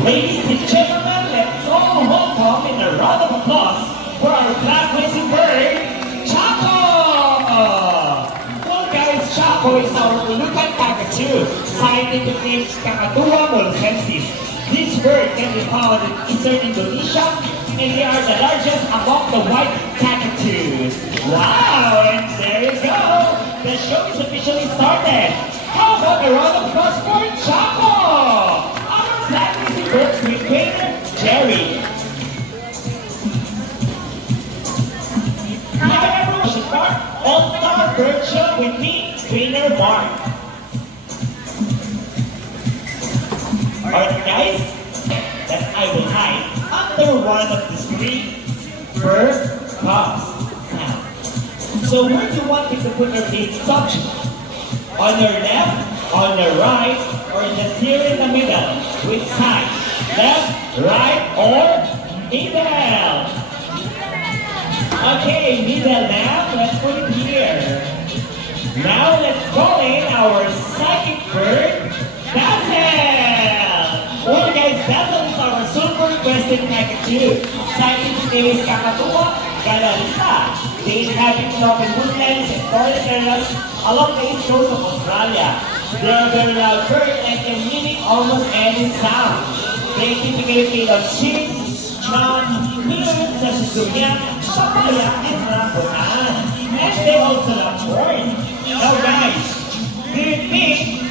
Ladies and gentlemen, let's all welcome in a round of applause for our black racing bird, Chaco! Well guys, Chaco is our Ulukan cockatoo, scientific name Cockatoos molescensis. This bird can be found in eastern Indonesia, and they are the largest among the white cockatoos. Wow, and there you go! The show is officially started. How about a round of applause for Chaco? Black Racing Birds with trainer Jerry. Have an evolution mark, All-Star Bird Show with me, trainer Mark. Alright guys, that I will hide under one of the three bird cups. Now, so where do you want me to put your face subject? On your left, on your right, or just here in the middle? Which side? Left, right, or middle? Okay, middle now. Let's put it here. Now let's call in our psychic bird, Dazzle. Well guys, Dazzle is our super requested cockatoo. Psychic name is Cockatoos galarisa. They inhabit open woodlands and forest areas along the east coast of Australia. They are very loud bird and can mimic almost any sound. They typically feed on seeds, nuts, nuts such as durian, papaya, and rambutan. And they also love corn. Now guys, do you think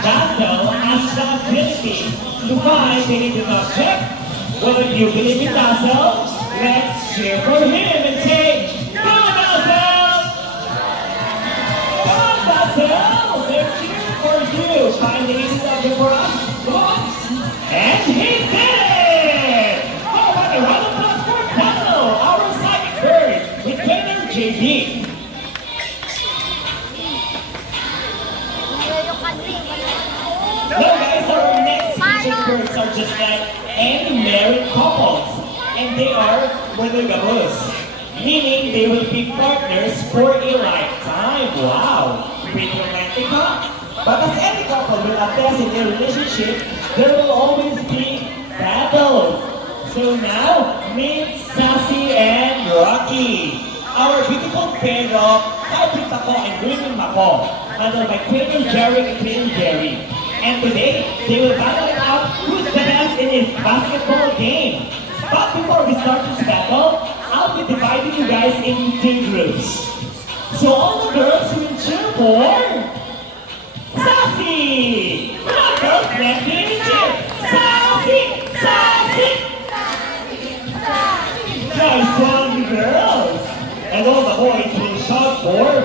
Dazzle has the ability to find any object? Well, if you believe in Dazzle, let's cheer for him and say, "Go Dazzle! Go Dazzle! They're cheering for you! Find the easy object for us! Come on!" And he did it! How about a round of applause for Dazzle, our psychic bird, with trainer JB. Now guys, our next featured birds are just like any married couples. And they are monogamous, meaning they will be partners for a lifetime. Wow, pretty romantic, huh? But as any couple will attest in their relationship, there will always be battles. So now, meet Sassy and Rocky, our beautiful pair of hybrid macaw and breeding macaw, handled by trainer Jerry and trainer Jerry. And today, they will battle it out who's the best in this basketball game. But before we start this battle, I'll be dividing you guys into two groups. So all the girls will cheer for Sassy! Come on girls, let's do it cheer! Sassy! Sassy! Nice one girls! And all the boys will shout for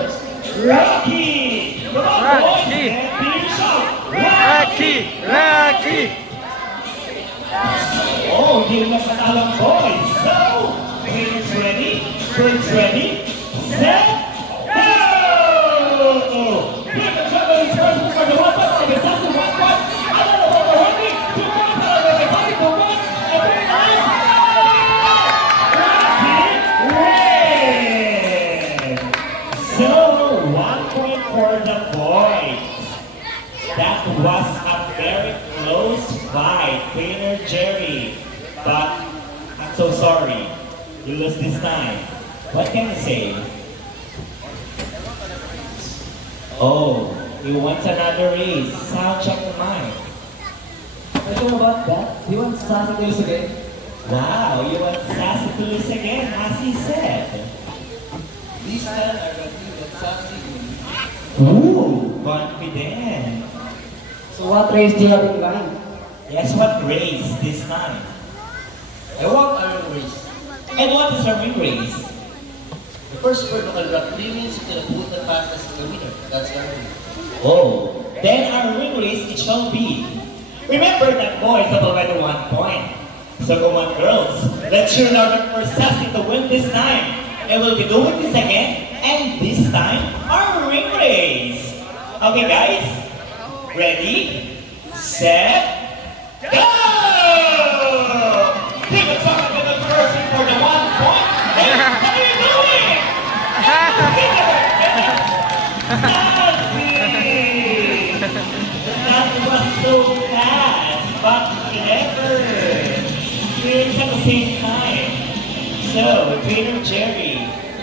Rocky! Come on boys, let's do it shout! Rocky! Rocky! Oh, hindi na patalang boys. So, birds ready, set, go! Big trouble is first for the 1 point for the Sassy 1 point. Another one for Rocky, 2 points for the Sassy 2 points. And very nice. Rocky wins. So, 1 point for the boys. That was a very close fight, trainer Jerry. But I'm so sorry, you lost this time. What can I say? Oh, he wants another race. Sound check the mind. I don't know about that. You want Sassy to lose again? Wow, you want Sassy to lose again, as he said. This time I believe that Sassy will. Ooh, confident. So what race do you have in mind? Yes, what race this time? I want a ring race. And what is our ring race? The first bird will drop 3 minutes to the put the fastest is the winner. That's our ring. Oh, then our ring race it shall be. Remember that boys have already 1 point. So come on girls, let's cheer louder for Sassy to win this time. And we'll be doing this again, and this time, our ring race. Okay guys, ready, set, go! Give it up to the person for the 1 point. Hey, what are you doing? Sassy! was so fast, but clever. Clearings at the same time. So, Trainer Jerry,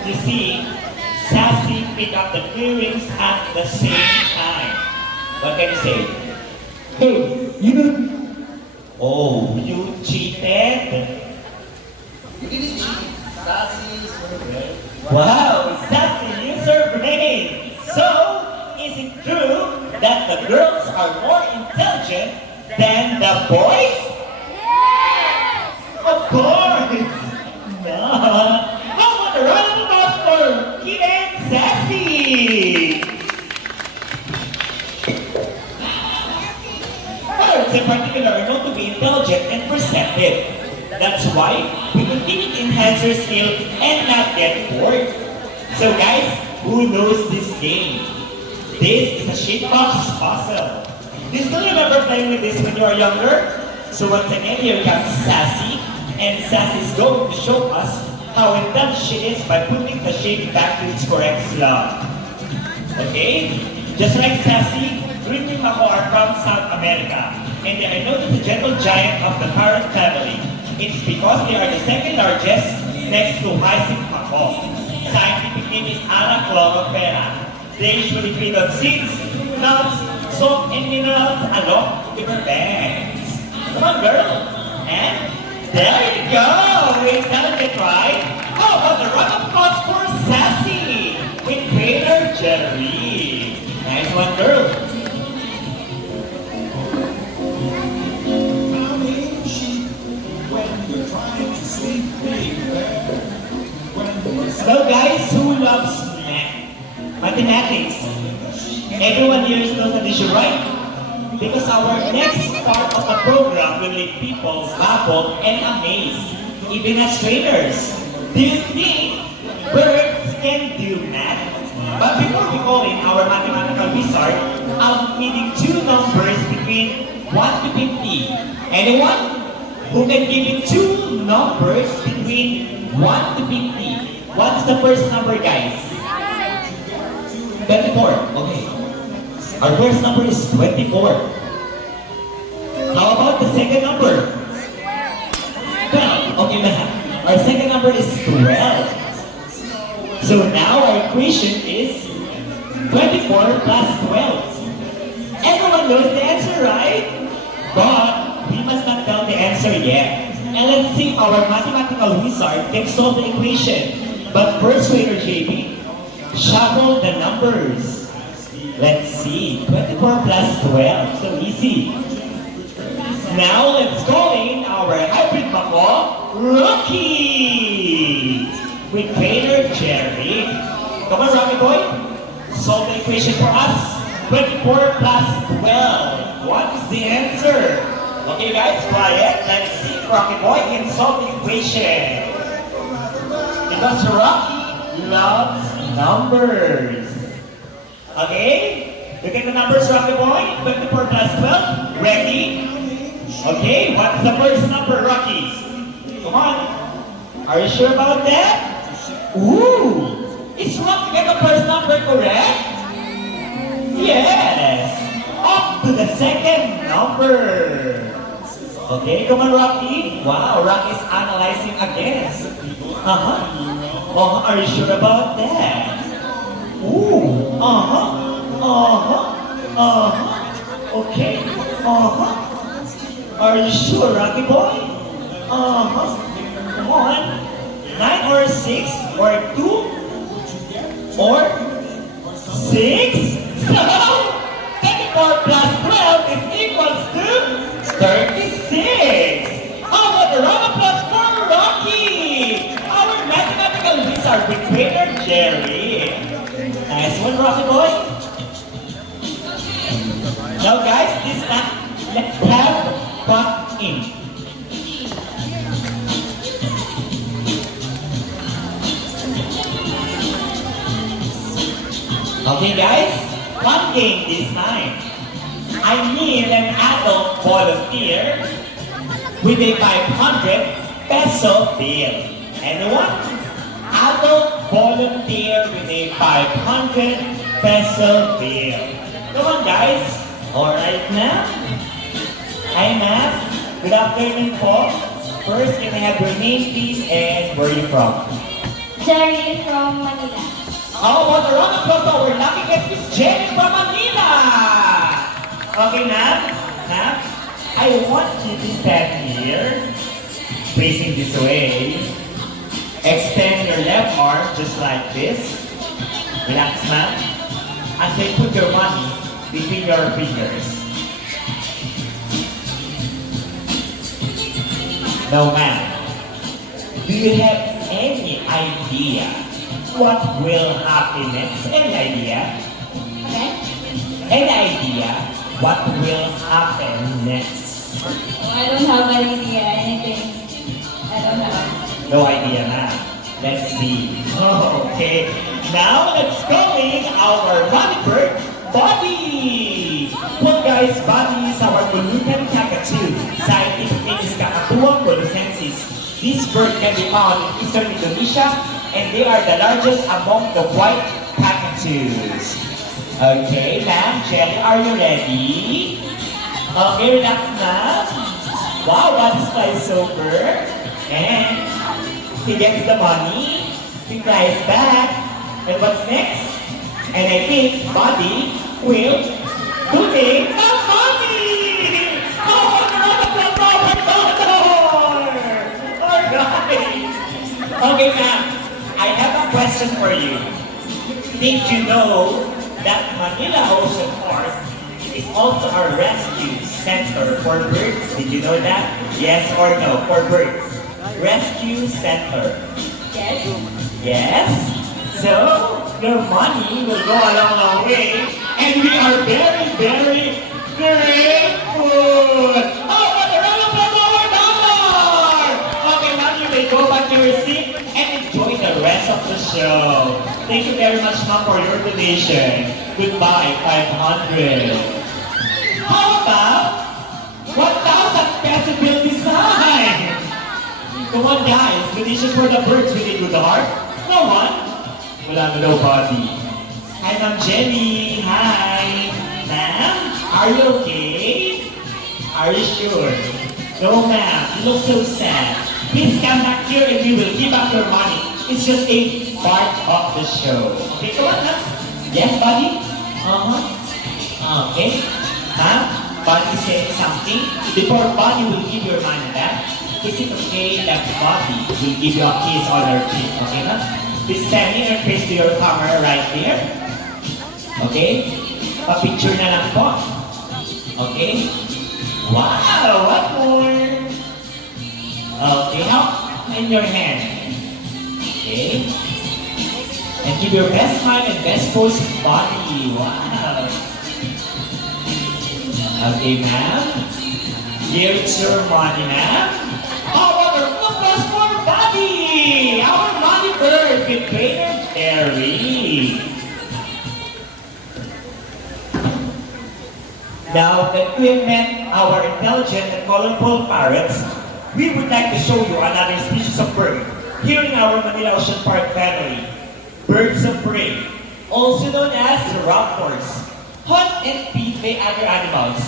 you see, Sassy pick up the clearings at the same time. What can you say? Hey, you know, Oh, you cheated? You didn't cheat. Sassy, right? Wow, Sassy, use her brain. So, is it true that the girls are more intelligent than the boys? Yes! Of course! Nah. How about a round of applause for Kid and Sassy? Birds in particular are known to be intelligent and perceptive. That's why we continue to enhance your skill and not get bored. So guys, who knows this game? This is a shitbox puzzle. Do you still remember playing with this when you were younger? So once again, here comes Sassy, and Sassy is going to show us how intelligent she is by putting the shape back to its correct slot. Okay? Just like Sassy, Green Macaws are from South America, and they are known as the gentle giant of the parrot family. It's because they are the second largest next to hyacinth macaw. Scientific name is Anacloropera. They usually feed on seeds, nuts, salt, and minerals along river banks. Come on, girl. And there you go. Intelligent, right? How about the round of applause for Sassy with Trainer Jerry? Nice one, girl. So guys, who loves mathematics? Everyone here knows that issue, right? Because our next part of the program will make people baffled and amazed, even as trainers. Do you think birds can do math? But before we call in our mathematical wizard, I'm needing two numbers between 1 to 50. Anyone who can give me two numbers between 1 to 50? What's the first number, guys? 24. Okay. Our first number is 24. How about the second number? 12. Okay, our second number is 12. So now our equation is 24 plus 12. Everyone knows the answer, right? But we must not tell the answer yet. And let's see if our mathematical wizard can solve the equation. But first, Trainer JB, shuffle the numbers. Let's see, 24 plus 12, so easy. Now let's call in our hybrid macaw, Rocky, with Trainer Jerry. Come on, Rocky boy, solve the equation for us. 24 plus 12. What is the answer? Okay, guys, quiet. Let's see if Rocky boy can solve the equation. Because Rocky loves numbers. Okay? Look at the numbers, Rocky boy. 24 plus 12. Ready? Okay, what's the first number, Rocky? Come on. Are you sure about that? Ooh! Is Rocky get the first number correct? Yes! Up to the second number. Okay, come on, Rocky. Wow, Rocky's analyzing again. Oh, are you sure about that? Ooh, okay, Are you sure, Rocky boy? Come on. 9 or 6 or 2 or 6? So, 24 plus 12 is equals to 36. How about the round of applause for Rocky? Our mathematical wizard with Trainer Jerry. Nice one, Rocky boy. Now guys, this time, let's have fun in. Okay guys, fun game this time. I need an adult volunteer with a 500 peso bill. Anyone? Adult volunteer with a 500 peso bill. Come on guys. Alright now. Hi, ma'am. Good afternoon po. First, can I have your name, please, and where are you from? Jerry from Manila. How about a round of applause to our lucky guest, Miss Jenny from Manila? Okay, ma'am. Ma'am, I want you to stand here, facing this way. Extend your left arm just like this. Relax, ma'am. And then put your money between your fingers. Now, ma'am, do you have any idea what will happen next? Any idea? Okay? Any idea what will happen next? I don't have an idea, anything. I don't have. No idea, ma'am. Let's see. Okay. Now let's go in our money bird, Bobby. Well, guys, Bobby is our Moluccan cockatoo. Scientific name is Cockatoos producensis. This bird can be found in eastern Indonesia, and they are the largest among the white cockatoos. Okay, ma'am, Jelly, are you ready? Okay, relax, ma'am. Wow, Bobby's flies sober. And he gets the money, he flies back, and what's next? And I think Bobby will donate the money! Oh, alright! Okay, ma'am, I have a question for you. Did you know that Manila Ocean Park is also a rescue center for birds? Did you know that? Yes or no? For birds. Rescue center. Yes? Yes? So, your money will go along the way, and we are very, very grateful! Oh, but a round of applause for $1! Okay, now you may go back to your seat and enjoy the rest of the show. Thank you very much, ma'am, for your donation. Goodbye, 500. How about 1,000 peso bill this time? Come on, guys. Donation for the birds. Will they do the heart? No one? Wala na daw, Bobby. Hi, Ma'am Jenny. Hi. Ma'am, are you okay? Are you sure? No, ma'am. You look so sad. Please come back here and we will give up your money. It's just a part of the show. Okay, come on, ma'am. Yes, Bobby? Okay. Ma'am, Bobby said something. Before Bobby will give your money back, is it okay that Bobby will give you a kiss on her cheek? Okay, ma'am? Please stand in and face to your camera right here. Okay? Pa-picture na lang po. Okay? Wow! What more? Okay, now, in your hand. Okay? And give your best smile and best pose, Bobby. Wow! Okay, ma'am? Here's your money, ma'am. How about a applause for Bobby? Our money bird with trainer Terry. Now that we have met our intelligent and colorful parrots, we would like to show you another species of bird here in our Manila Ocean Park family. Birds of prey, also known as raptors, hunt and feed by other animals.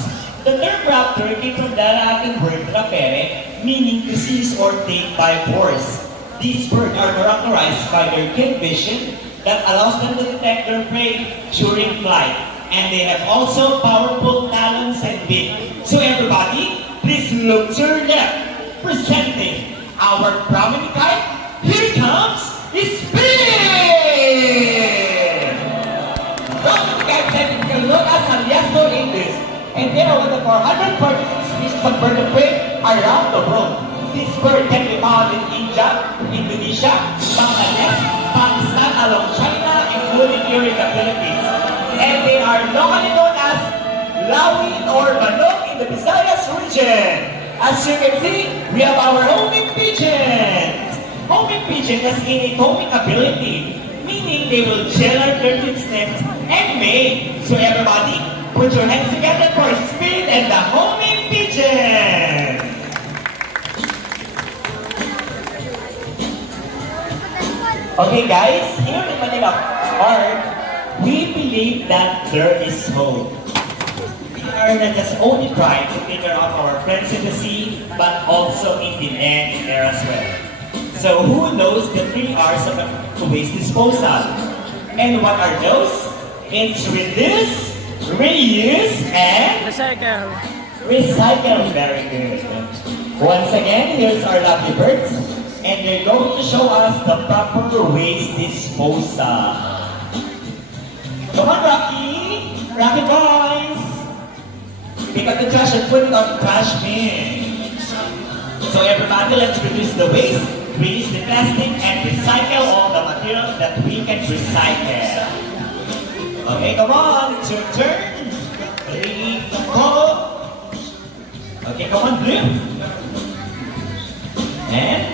The term raptor came from the Latin word rapere, meaning to seize or take by force. These birds are characterized by their keen vision that allows them to detect their prey during flight. And they have also powerful talons and beak. So everybody, please look to your left. Presenting our prominent kite, here comes Spin! Prominent kite can look as aliasto English. And there are over 446 species of bird of prey around the world. This bird can be found in India, Indonesia, Bangladesh, Pakistan, along China, including here in the Philippines. And they are locally known as Lawin or Manok in the Visayas region. As you can see, we have our homing pigeon. Homing pigeon has innate homing ability, meaning they will generate their its nest and mate. So everybody, put your hands together for Spin and the homing pigeon. Okay guys, here in Manila Park, we believe that there is hope. We are are not just only trying to take care of our friends in the sea, but also in the land in there as well. So who knows the 3 R's of waste disposal? And what are those? It's reduce, reuse, and Recycle. recycle. Very good. Once again, here's our lucky birds, and they're going to show us the proper waste disposal. Come on, Rocky! Rocky boys! Pick up the trash and put it on the trash bin. So everybody, let's reduce the waste, reduce the plastic, and recycle all the materials that we can recycle. Okay, come on, it's your turn. Ready, go. Okay, come on, Blue. And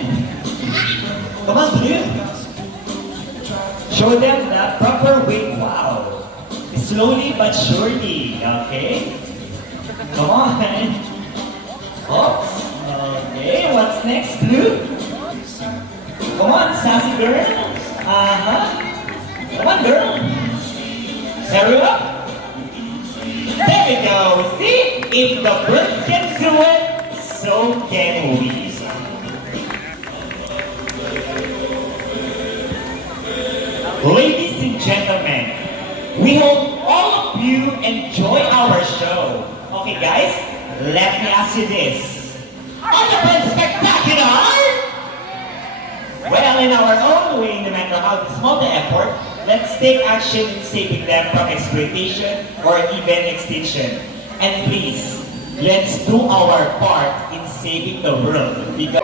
come on, Blue. Show them the proper way. Wow. Slowly but surely. Okay. Come on. Oops. Okay, what's next, Blue? Come on, sassy girl. Come on, girl. Hurry up. There we go. See? If the bird can do it, so can we. Ladies and gentlemen, we hope all of you enjoy our show. Okay, guys, let me ask you this. Are the birds spectacular? Well, in our own way, no matter how small the effort, let's take action in saving them from exploitation or even extinction. And please, let's do our part in saving the world. Because